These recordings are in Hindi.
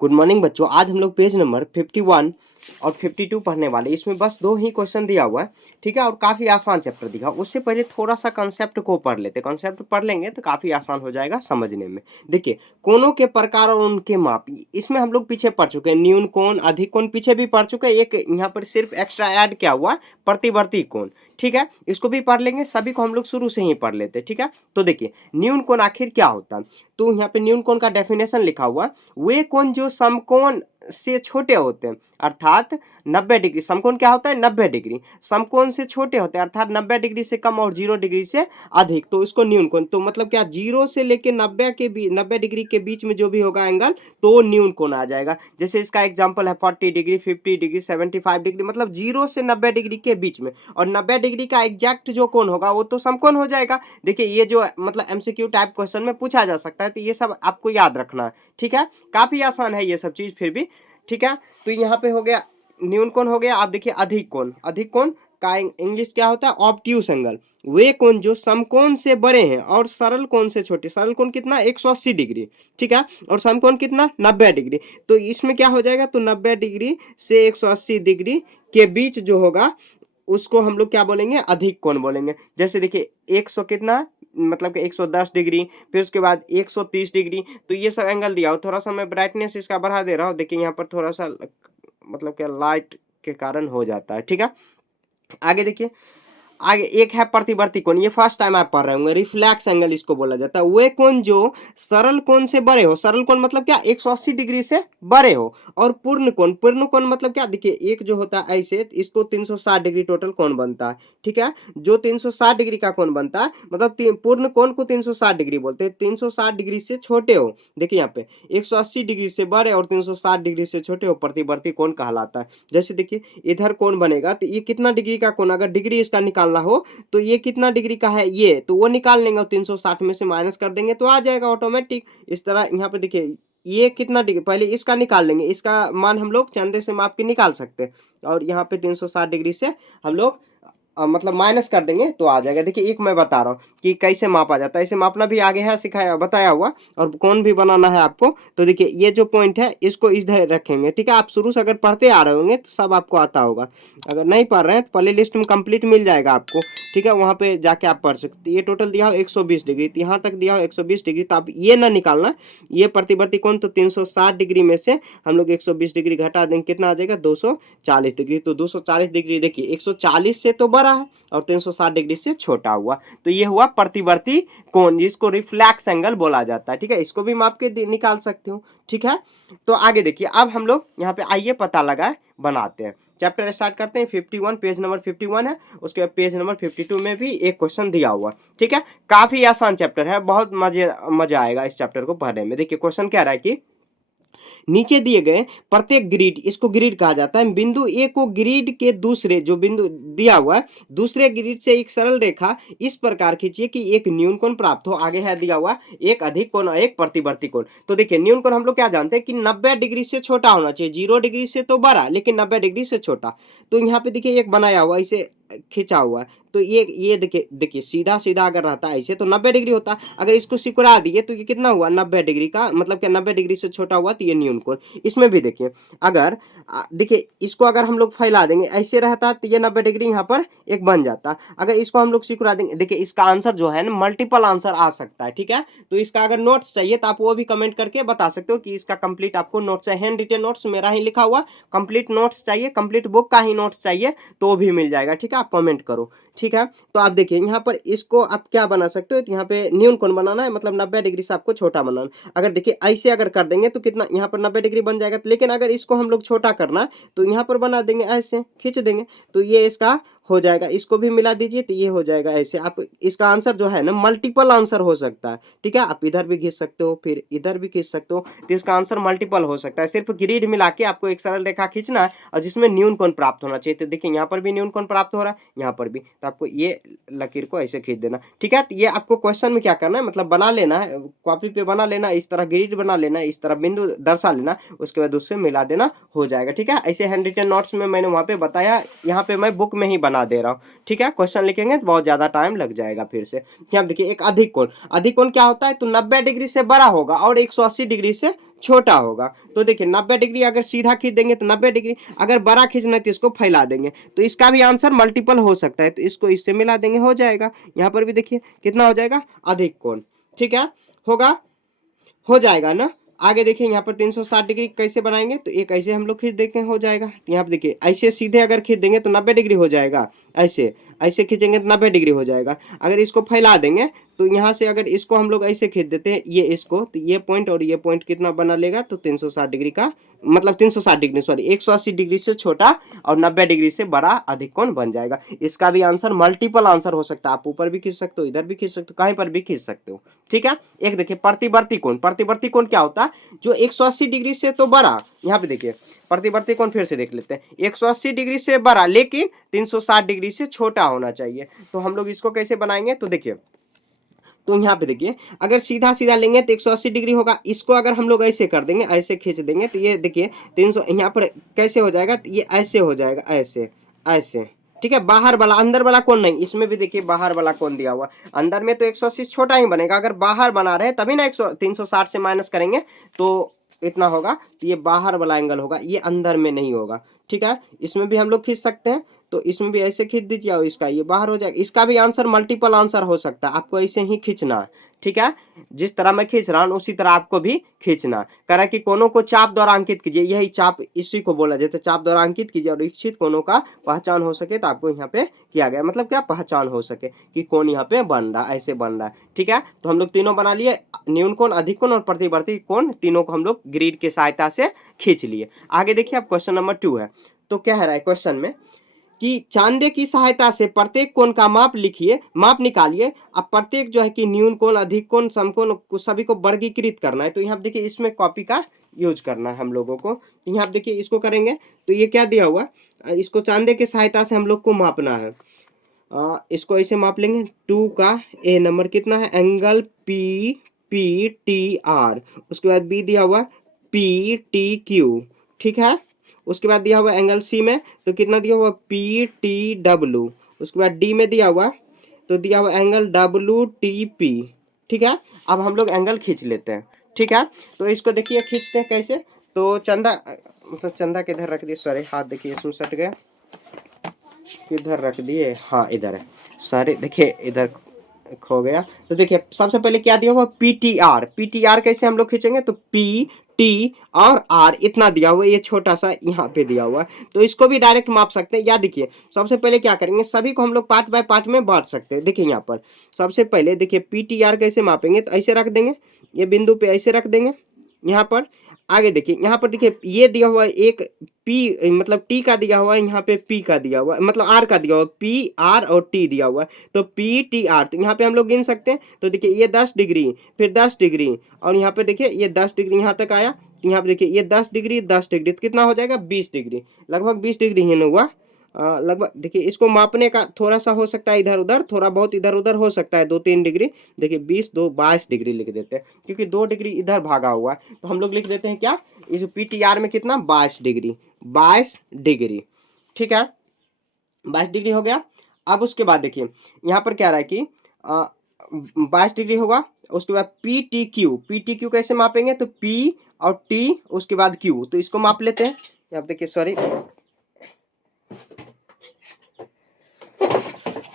गुड मॉर्निंग बच्चों। आज हम लोग पेज नंबर 51 और 52 पढ़ने वाले। इसमें बस 2 ही क्वेश्चन दिया हुआ है, ठीक है, और काफ़ी आसान चैप्टर दिखा। उससे पहले थोड़ा सा कंसेप्ट को पढ़ लेते। कंसेप्ट पढ़ लेंगे तो काफ़ी आसान हो जाएगा समझने में। देखिए, कोणों के प्रकार और उनके माप, इसमें हम लोग पीछे पढ़ चुके हैं। न्यून कोण, अधिक कोण पीछे भी पढ़ चुके हैं। एक यहाँ पर सिर्फ एक्स्ट्रा ऐड क्या हुआ, प्रतिवर्ती कोण, ठीक है, इसको भी पढ़ लेंगे। सभी को हम लोग शुरू से ही पढ़ लेते, ठीक है। तो देखिए, न्यून कोण आखिर क्या होता है, तो यहाँ पे न्यून कोण का डेफिनेशन लिखा हुआ, वे कोण जो समकोण से छोटे होते हैं, अर्थात 90 डिग्री। समकोण क्या होता है, 90 डिग्री। समकोण से छोटे होते हैं अर्थात 90 डिग्री से कम और 0 डिग्री से अधिक, तो इसको न्यून कोण। तो मतलब क्या, 0 से लेके 90 डिग्री के बीच में जो भी होगा एंगल, तो वो न्यून कोण आ जाएगा। जैसे इसका एग्जांपल है 40 डिग्री, 50 डिग्री, 75 डिग्री, मतलब 0 से 90 डिग्री के बीच में। और 90 डिग्री का एग्जैक्ट जो कोण होगा वो तो समकोण हो जाएगा। देखिए, ये जो मतलब एमसीक्यू टाइप क्वेश्चन में पूछा जा सकता है, तो ये सब आपको याद रखना है, ठीक है। काफी आसान है ये सब चीज फिर भी, ठीक है। तो यहाँ पे हो गया न्यून कोण हो गया। आप देखिए अधिक कोण, अधिक कोण का इंग्लिश क्या होता है, ऑब्ट्यूस एंगल। वे कोण जो समकोण से बड़े हैं और सरल कोण से छोटे। सरल कोण कितना, 180 डिग्री, ठीक है, और समकोण कितना, 90 डिग्री। तो इसमें क्या हो जाएगा, तो 90 डिग्री से 180 डिग्री के बीच जो होगा उसको हम लोग क्या बोलेंगे, अधिक कोण बोलेंगे। जैसे देखिए 100 कितना, मतलब कि 110 डिग्री, फिर उसके बाद 130 डिग्री। तो ये सब एंगल दिया हो। थोड़ा सा मैं ब्राइटनेस इसका बढ़ा दे रहा हूँ। देखिए यहाँ पर थोड़ा सा मतलब क्या लाइट के कारण हो जाता है, ठीक है। आगे देखिए, आगे एक है प्रतिवर्ती कोण। ये फर्स्ट टाइम आप पढ़ रहे होंगे, रिफ्लेक्स एंगल इसको बोला जाता है। वे कोण जो सरल कोण से बड़े हो। सरल कोण मतलब क्या, 180 डिग्री से बड़े हो। और पूर्ण कोण, पूर्ण कोण मतलब क्या, देखिए एक जो होता है ऐसे, इसको 360 डिग्री टोटल कोण बनता है, ठीक है। जो 360 डिग्री का कोण बनता है, मतलब पूर्ण कोण को 360 डिग्री बोलते हैं। 360 डिग्री से छोटे हो, देखिए यहाँ पे 180 डिग्री से बड़े और 360 डिग्री से छोटे हो, प्रतिवर्ती कोण कहलाता है। जैसे देखिए इधर कोण बनेगा, तो ये कितना डिग्री का कोण, अगर डिग्री इसका निकालना हो तो ये कितना डिग्री का है, ये तो वो निकाल लेंगे और 360 में से माइनस कर देंगे तो आ जाएगा ऑटोमेटिक। इस तरह यहाँ पे देखिए ये कितना डिग्री, पहले इसका निकाल लेंगे। इसका मान हम लोग चंदे से माप के निकाल सकते हैं, और यहाँ पे 360 डिग्री से हम लोग मतलब माइनस कर देंगे तो आ जाएगा। देखिए एक मैं बता रहा हूँ कि कैसे मापा जाता है। इसे मापना भी आगे है, सिखाया बताया हुआ, और कौन भी बनाना है आपको। तो देखिए ये जो पॉइंट है इसको इधर रखेंगे, ठीक है। आप शुरू से अगर पढ़ते आ रहे होंगे तो सब आपको आता होगा। अगर नहीं पढ़ रहे हैं तो प्ले लिस्ट में कंप्लीट मिल जाएगा आपको, ठीक है, वहाँ पे जाके आप पढ़ सकते। ये टोटल दिया हो 120 डिग्री, तो यहाँ तक दिया हो 120 डिग्री। तो आप ये ना निकालना, ये प्रतिवर्ती कोण, तो 360 डिग्री में से हम लोग 120 डिग्री घटा देंगे, कितना आ जाएगा, 240 डिग्री। तो 240 डिग्री देखिए 140 से तो बड़ा है और 360 डिग्री से छोटा हुआ, तो ये हुआ प्रतिवर्ती कोण, जिसको रिफ्लेक्स एंगल बोला जाता है, ठीक है। इसको भी माप के निकाल सकते हो, ठीक है। तो आगे देखिए, अब हम लोग यहाँ पे आइए पता लगाए बनाते हैं। चैप्टर स्टार्ट करते हैं। 51 पेज नंबर 51 है, उसके बाद पेज नंबर 52 में भी एक क्वेश्चन दिया हुआ, ठीक है। काफी आसान चैप्टर है, बहुत मजा आएगा इस चैप्टर को पढ़ने में। देखिए क्वेश्चन क्या रहा है कि नीचे दिए गए प्रत्येक ग्रिड, इसको ग्रिड कहा जाता है, बिंदु ए को ग्रिड के दूसरे जो बिंदु दिया हुआ है, दूसरे ग्रिड से एक सरल रेखा इस प्रकार खींचिए कि एक न्यून कोण प्राप्त हो। आगे है दिया हुआ एक अधिक कोण और एक प्रतिवर्ती कोण। तो देखिए न्यून कोण हम लोग क्या जानते हैं कि 90 डिग्री से छोटा होना चाहिए। 0 डिग्री से तो बड़ा, लेकिन 90 डिग्री से छोटा। तो यहाँ पे देखिए एक बनाया हुआ, इसे खींचा हुआ है, तो ये देखिए सीधा सीधा अगर रहता है ऐसे तो 90 डिग्री होता। अगर इसको सिकुड़ा दिए तो ये कितना हुआ, 90 डिग्री का, मतलब क्या 90 डिग्री से छोटा हुआ, तो ये न्यून कोण। इसमें भी देखिए, अगर देखिए इसको अगर हम लोग फैला देंगे ऐसे रहता तो ये 90 डिग्री यहाँ पर एक बन जाता। अगर इसको हम लोग सिकुड़ा देंगे, देखिए इसका आंसर जो है ना मल्टीपल आंसर आ सकता है, ठीक है। तो इसका अगर नोट्स चाहिए तो आप वो भी कमेंट करके बता सकते हो कि इसका कंप्लीट आपको नोट्स है, हैंड रिटन नोट्स मेरा ही लिखा हुआ, कंप्लीट नोट्स चाहिए, कंप्लीट बुक का ही नोट्स चाहिए तो भी मिल जाएगा, ठीक है। आप कमेंट करो, ठीक है। तो आप देखिए यहाँ पर इसको आप क्या बना सकते हो, तो यहाँ पे न्यून कोण बनाना है, मतलब 90 डिग्री से आपको छोटा बनाना। अगर देखिए ऐसे अगर कर देंगे तो कितना यहाँ पर 90 डिग्री बन जाएगा, लेकिन अगर इसको हम लोग छोटा करना तो यहाँ पर बना देंगे, ऐसे खींच देंगे तो ये इसका हो जाएगा। इसको भी मिला दीजिए तो ये हो जाएगा ऐसे। आप इसका आंसर जो है ना मल्टीपल आंसर हो सकता है, ठीक है। आप इधर भी खींच सकते हो, फिर इधर भी खींच सकते हो, तो इसका आंसर मल्टीपल हो सकता है। सिर्फ ग्रिड मिला के आपको एक सरल रेखा खींचना है और जिसमें न्यून कोण प्राप्त होना चाहिए। तो देखिए यहाँ पर भी न्यून कोण प्राप्त हो रहा है, यहाँ पर भी, तो आपको ये लकीर को ऐसे खींच देना, ठीक है। तो ये आपको क्वेश्चन में क्या करना है, मतलब बना लेना है, कॉपी पे बना लेना, इस तरह ग्रिड बना लेना, इस तरह बिंदु दर्शा लेना, उसके बाद उससे मिला देना, हो जाएगा, ठीक है। ऐसे हैंड रिटन नोट्स में मैंने वहाँ पे बताया, यहाँ पे मैं बुक में ही बना दे रहा हूँ, ठीक है। क्वेश्चन लिखेंगे तो बहुत ज्यादा टाइम लग जाएगा फिर से। यहाँ देखिए एक अधिक कोण, अधिक कोण क्या होता है, तो 90 डिग्री से बड़ा होगा और 180 डिग्री से छोटा होगा। तो देखिए 90 डिग्री अगर सीधा खींच देंगे तो 90 डिग्री, अगर बड़ा खींचना है तो इसको फैला देंगे, तो इसका भी आंसर मल्टीपल हो सकता है, तो इसको इससे मिला देंगे, हो जाएगा। यहाँ पर भी देखिए कितना हो जाएगा, अधिक कोण। ठीक है, होगा, हो जाएगा ना। आगे देखिए यहाँ पर 360 डिग्री कैसे बनाएंगे, तो एक ऐसे हम लोग खींच देते हैं, हो जाएगा। तो यहाँ पर देखिए ऐसे सीधे अगर खींच देंगे तो 90 डिग्री हो जाएगा, ऐसे ऐसे खींचेंगे तो 90 डिग्री हो जाएगा। अगर इसको फैला देंगे तो यहाँ से अगर इसको हम लोग ऐसे खींच देते हैं ये इसको, तो ये पॉइंट और ये पॉइंट कितना बना लेगा, तो 360 डिग्री का मतलब 360 डिग्री सॉरी 180 डिग्री से छोटा और 90 डिग्री से बड़ा अधिक कोण बन जाएगा। इसका भी आंसर मल्टीपल आंसर हो सकता है, आप ऊपर भी खींच सकते हो, इधर भी खींच सकते हो, कहीं पर भी खींच सकते हो। ठीक है, एक देखिए प्रतिवर्ती कोण। प्रतिवर्ती कोण क्या होता है, जो 180 डिग्री से तो बड़ा, यहाँ पे देखिए प्रतिवर्ती कोण फिर से देख लेते हैं, 180 डिग्री से बड़ा लेकिन 360 डिग्री से छोटा होना चाहिए। तो हम लोग इसको कैसे बनाएंगे, तो देखिए, तो यहाँ पे देखिए अगर सीधा सीधा लेंगे तो 180 डिग्री होगा, इसको अगर हम लोग ऐसे कर देंगे, ऐसे खींच देंगे, तो ये देखिए 300 यहाँ पर कैसे हो जाएगा, तो ये ऐसे हो जाएगा, ऐसे ऐसे। ठीक है, बाहर वाला, अंदर वाला कोण नहीं, इसमें भी देखिए बाहर वाला कोण दिया हुआ, अंदर में तो 180 छोटा ही बनेगा, अगर बाहर बना रहे तभी ना 360 से माइनस करेंगे तो इतना होगा, तो ये बाहर वाला एंगल होगा, ये अंदर में नहीं होगा। ठीक है, इसमें भी हम लोग खींच सकते हैं, तो इसमें भी ऐसे खींच दीजिए और इसका ये बाहर हो जाएगा। इसका भी आंसर मल्टीपल आंसर हो सकता है, आपको ऐसे ही खींचना है। ठीक है, जिस तरह मैं खींच रहा हूं उसी तरह आपको भी खींचना। कह रहा है कि कोनों को चाप द्वारा अंकित कीजिए, यही चाप इसी को बोला जाता है, चाप द्वारा अंकित कीजिए और इच्छित कोनों का पहचान हो सके, तो आपको यहाँ पे किया गया, मतलब क्या, पहचान हो सके कि कौन यहाँ पे बन रहा, ऐसे बन रहा है। ठीक है, तो हम लोग तीनों बना लिए, न्यून कोण, अधिक कोण और प्रतिवर्ती कोण, तीनों को हम लोग ग्रिड की सहायता से खींच लिए। आगे देखिए, अब क्वेश्चन नंबर 2 है। तो क्या है रहा है क्वेश्चन में कि चांदे की सहायता से प्रत्येक कोण का माप लिखिए, माप निकालिए। अब प्रत्येक जो है कि न्यून कोण, अधिक कोण, समकोण को सभी को वर्गीकृत करना है। तो यहाँ देखिए इसमें कॉपी का यूज करना है हम लोगों को। यहाँ देखिए इसको करेंगे तो ये क्या दिया हुआ, इसको चांदे की सहायता से हम लोग को मापना है। इसको ऐसे माप लेंगे, 2 का ए नंबर कितना है, angle P P T R, उसके बाद बी दिया हुआ पी टी क्यू। ठीक है, उसके बाद दिया हुआ एंगल सी में तो कितना दिया हुआ, पी टी डब्ल्यू। उसके बाद डी में दिया हुआ तो दिया हुआ एंगल डब्ल्यू टी पी। ठीक है, अब हम लोग एंगल खींच लेते हैं। ठीक है, तो इसको देखिए खींचते हैं कैसे, तो चंदा मतलब चंदा किधर रख दिए, सॉरी हाथ देखिए इसमें सट गया, किधर रख दिए, हाँ इधर है, सॉरी देखिए इधर खो गया। तो देखिए सबसे पहले क्या दिया हुआ, पीटीआर। पीटीआर कैसे हम लोग खींचेंगे, तो पी टी और आर इतना दिया हुआ, ये छोटा सा यहाँ पे दिया हुआ है, तो इसको भी डायरेक्ट माप सकते हैं। या देखिए सबसे पहले क्या करेंगे, सभी को हम लोग पार्ट बाय पार्ट में बांट सकते हैं। देखिए यहाँ पर सबसे पहले देखिए पीटीआर कैसे मापेंगे, तो ऐसे रख देंगे, ये बिंदु पे ऐसे रख देंगे यहाँ पर। आगे देखिए यहाँ पर देखिए ये दिया हुआ है एक पी, मतलब टी का दिया हुआ है, यहाँ पे पी का दिया हुआ है, मतलब आर का दिया हुआ है, पी आर और टी दिया हुआ है, तो पी टी आर। तो यहाँ पे हम लोग गिन सकते हैं, तो देखिए ये 10 डिग्री, फिर 10 डिग्री, और यहाँ पे देखिए ये 10 डिग्री यहाँ तक आया, तो यहाँ पे देखिए ये 10 डिग्री 10 डिग्री, तो कितना हो जाएगा, 20 डिग्री, लगभग 20 डिग्री ही हुआ। लगभग देखिए इसको मापने का थोड़ा सा हो सकता है इधर उधर, थोड़ा बहुत इधर उधर हो सकता है, 2-3 डिग्री। देखिए 20 2 22 डिग्री लिख देते हैं, क्योंकि 2 डिग्री इधर भागा हुआ है, तो हम लोग लिख देते हैं क्या, इस पीटीआर में कितना, 22 डिग्री, 22 डिग्री। ठीक है, 22 डिग्री हो गया। अब उसके बाद देखिए यहाँ पर क्या रहा है कि 22 डिग्री होगा, उसके बाद P T Q. P T Q कैसे मापेंगे, तो पी और टी उसके बाद क्यू, तो इसको माप लेते हैं। यहाँ देखिए सॉरी,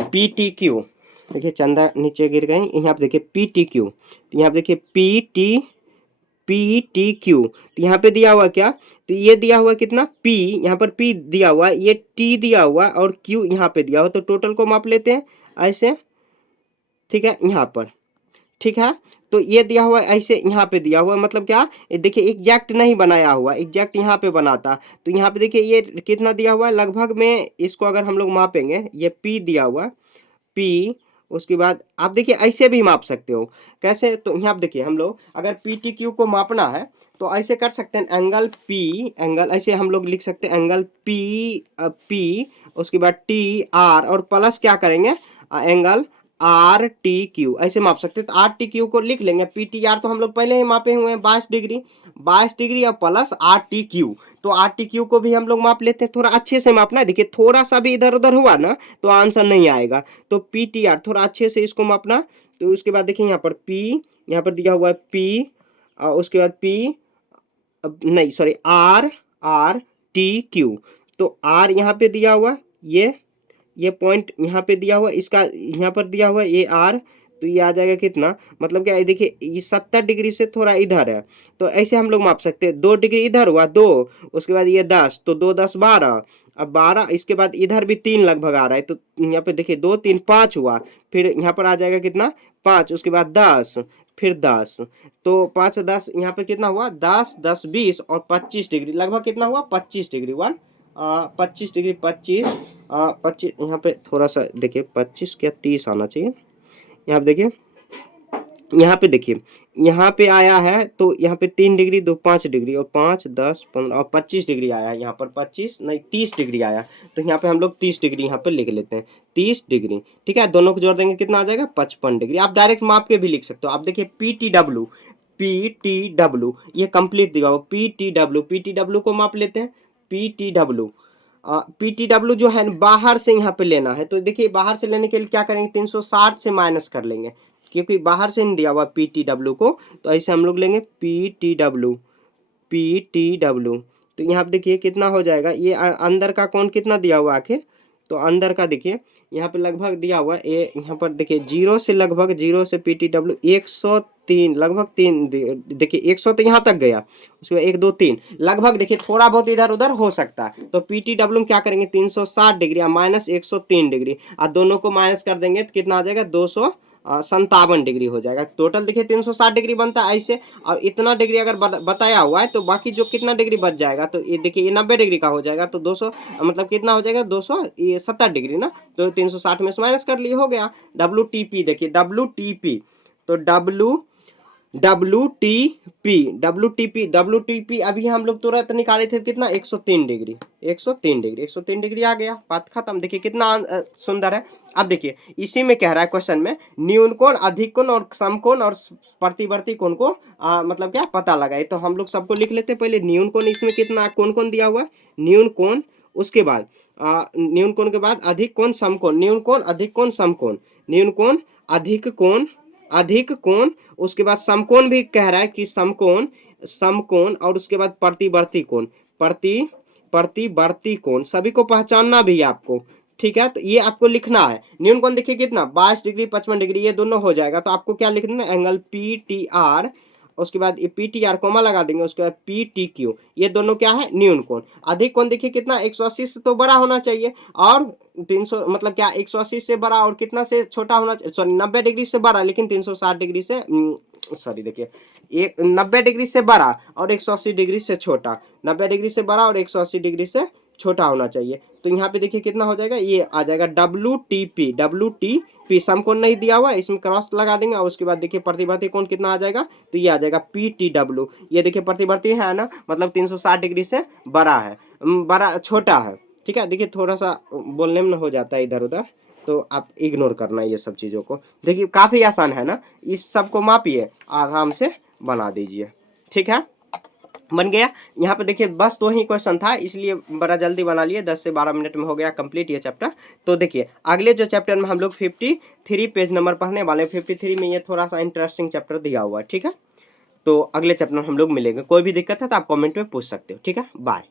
पी टी क्यू, देखिए चंदा नीचे गिर गए, यहाँ पे देखिए पी टी क्यू, तो यहाँ पे देखिए पी टी क्यू, तो यहाँ पे दिया हुआ क्या, तो ये दिया हुआ कितना, पी, यहाँ पर पी दिया हुआ, ये टी दिया हुआ और क्यू यहाँ पे दिया हुआ, तो टोटल को माप लेते हैं ऐसे। ठीक है, यहाँ पर, ठीक है, तो ये दिया हुआ ऐसे, यहाँ पे दिया हुआ, मतलब क्या, देखिए एग्जैक्ट नहीं बनाया हुआ, एग्जैक्ट यहाँ पे बनाता, तो यहाँ पे देखिए ये कितना दिया हुआ है, लगभग में इसको अगर हम लोग मापेंगे, ये पी दिया हुआ, पी, उसके बाद आप देखिए ऐसे भी माप सकते हो, कैसे, तो यहाँ पे देखिए हम लोग अगर पी टी क्यू को मापना है तो ऐसे कर सकते हैं, एंगल पी, एंगल ऐसे हम लोग लिख सकते हैं, एंगल पी पी, उसके बाद टी आर और प्लस क्या करेंगे, एंगल आर टी क्यू, ऐसे माप सकते हैं। तो आर टी क्यू को लिख लेंगे, पी टी आर तो हम लोग पहले ही मापे हुए हैं 22 डिग्री, 22 डिग्री और प्लस आर टी क्यू, तो आर टी क्यू को भी हम लोग माप लेते हैं। थोड़ा अच्छे से मापना है, देखिए थोड़ा सा भी इधर उधर हुआ ना तो आंसर नहीं आएगा, तो पी टी आर थोड़ा अच्छे से इसको मापना। तो उसके बाद देखिए यहाँ पर पी, यहाँ पर दिया हुआ है पी, और उसके बाद पी नहीं सॉरी, RRTQ। तो R यहाँ पे दिया हुआ, ये पॉइंट यहाँ पे दिया हुआ, इसका यहाँ पर दिया हुआ ये R, तो ये आ जाएगा कितना, मतलब क्या है, देखिए ये 70 डिग्री से थोड़ा इधर है, तो ऐसे हम लोग माप सकते हैं। 2 डिग्री इधर हुआ 2, उसके बाद ये 10, तो 2 10 12, अब 12, इसके बाद इधर भी 3 लगभग आ रहा है, तो यहाँ पे देखिए 2 3 5 हुआ, फिर यहाँ पर आ जाएगा कितना 5, उसके बाद 10, फिर 10, तो 5 10 यहाँ पे कितना हुआ 10 10 20 और 25 डिग्री, लगभग कितना हुआ 25 डिग्री, 25 डिग्री, 25 25, यहाँ पे थोड़ा सा देखिए 25 क्या 30 आना चाहिए, यहाँ पे देखिए, यहाँ पे देखिए, यहाँ पे आया है तो यहाँ पे 3 डिग्री 2 5 डिग्री और 5 10 15 और 25 डिग्री आया है, यहाँ पर 25 नहीं 30 डिग्री आया, तो यहाँ पे हम लोग 30 डिग्री यहाँ पे लिख लेते हैं, 30 डिग्री। ठीक है, दोनों को जोड़ देंगे कितना आ जाएगा 55 डिग्री। आप डायरेक्ट माप के भी लिख सकते हो। आप देखिए PTW ये कंप्लीट दिया हुआ, PTW को माप लेते हैं। PTW जो है बाहर से यहाँ पे लेना है, तो देखिए बाहर से लेने के लिए क्या करेंगे 360 से माइनस कर लेंगे, क्योंकि बाहर से नहीं दिया हुआ PTW को, तो ऐसे हम लोग लेंगे PTW। तो यहाँ पे देखिए कितना हो जाएगा, ये अंदर का कोण कितना दिया हुआ आखिर, तो अंदर का देखिए यहाँ पे लगभग दिया हुआ ये, यहाँ पर देखिए 0 से लगभग 0 से PTW 103 लगभग 3, देखिए 100 तो यहाँ तक गया, उसके बाद 1 2 3 लगभग, देखिए थोड़ा बहुत इधर उधर हो सकता है, तो PTW में क्या करेंगे 360 डिग्री माइनस 103 डिग्री, और दोनों को माइनस कर देंगे तो कितना आ जाएगा 257 डिग्री हो जाएगा। टोटल देखिए 360 डिग्री बनता है ऐसे, और इतना डिग्री अगर बताया हुआ है तो बाकी जो कितना डिग्री बच जाएगा, तो ये देखिए ये 90 डिग्री का हो जाएगा, तो 200 मतलब कितना हो जाएगा 270 डिग्री ना, तो 360 में से माइनस कर लिए, हो गया। WTP देखिए WTP, तो WTP अभी हम लोग तुरंत निकाले थे कितना 103 डिग्री, 103 डिग्री आ गया, बात खत्म। देखिए कितना सुंदर है। अब देखिए इसी में कह रहा है क्वेश्चन में, न्यून कोण, अधिक कोण और समकोण और प्रतिवर्ती कोण को मतलब क्या पता लगाए, तो हम लोग सबको लिख लेते हैं। पहले न्यून कोण, इसमें कितना कौन कौन दिया हुआ है, न्यून कोण, उसके बाद न्यून कोण के बाद अधिक कोण समकोण, न्यून कोण अधिक कोण समकोण, न्यून कोण अधिक कोण, उसके बाद समकोण भी कह रहा है कि समकोण और उसके बाद प्रतिवर्ती कोण, प्रतिवर्ती कोण, सभी को पहचानना भी है आपको। ठीक है, तो ये आपको लिखना है। न्यून कोण देखिए कितना 22 डिग्री 55 डिग्री, ये दोनों हो जाएगा, तो आपको क्या लिखना है एंगल PTR, उसके बाद ये PTR कोमा लगा देंगे, उसके बाद PTQ, ये दोनों क्या है न्यून कोण। अधिक कोण देखिए कितना 180 से तो बड़ा होना चाहिए, और 300 मतलब क्या 180 से बड़ा और कितना से छोटा होना, सॉरी 90 डिग्री से बड़ा, लेकिन 360 डिग्री से सॉरी देखिए 90 डिग्री से बड़ा और 180 डिग्री से छोटा, 90 डिग्री से बड़ा और 180 डिग्री से छोटा होना चाहिए। तो यहाँ पे देखिए कितना हो जाएगा, ये आ जाएगा WTP समकोण नहीं दिया हुआ, इसमें क्रॉस लगा देंगे, और उसके बाद देखिए प्रतिवर्ती कोण कितना आ जाएगा, तो ये आ जाएगा PTW। ये देखिए प्रतिवर्ती है ना, मतलब 360 डिग्री से बड़ा है, बड़ा छोटा है। ठीक है, देखिए थोड़ा सा बोलने में हो जाता है इधर उधर, तो आप इग्नोर करना ये सब चीज़ों को। देखिए काफ़ी आसान है ना, इस सब को मापिए आराम से बना दीजिए। ठीक है, बन गया। यहाँ पे देखिए बस 2 ही क्वेश्चन था, इसलिए बड़ा जल्दी बना लिए, 10 से 12 मिनट में हो गया कंप्लीट ये चैप्टर। तो देखिए अगले जो चैप्टर में हम लोग 53 पेज नंबर पढ़ने वाले हैं। 53 में ये थोड़ा सा इंटरेस्टिंग चैप्टर दिया हुआ है। ठीक है, तो अगले चैप्टर में हम लोग मिलेंगे। कोई भी दिक्कत है तो आप कमेंट में पूछ सकते हो। ठीक है, बाय।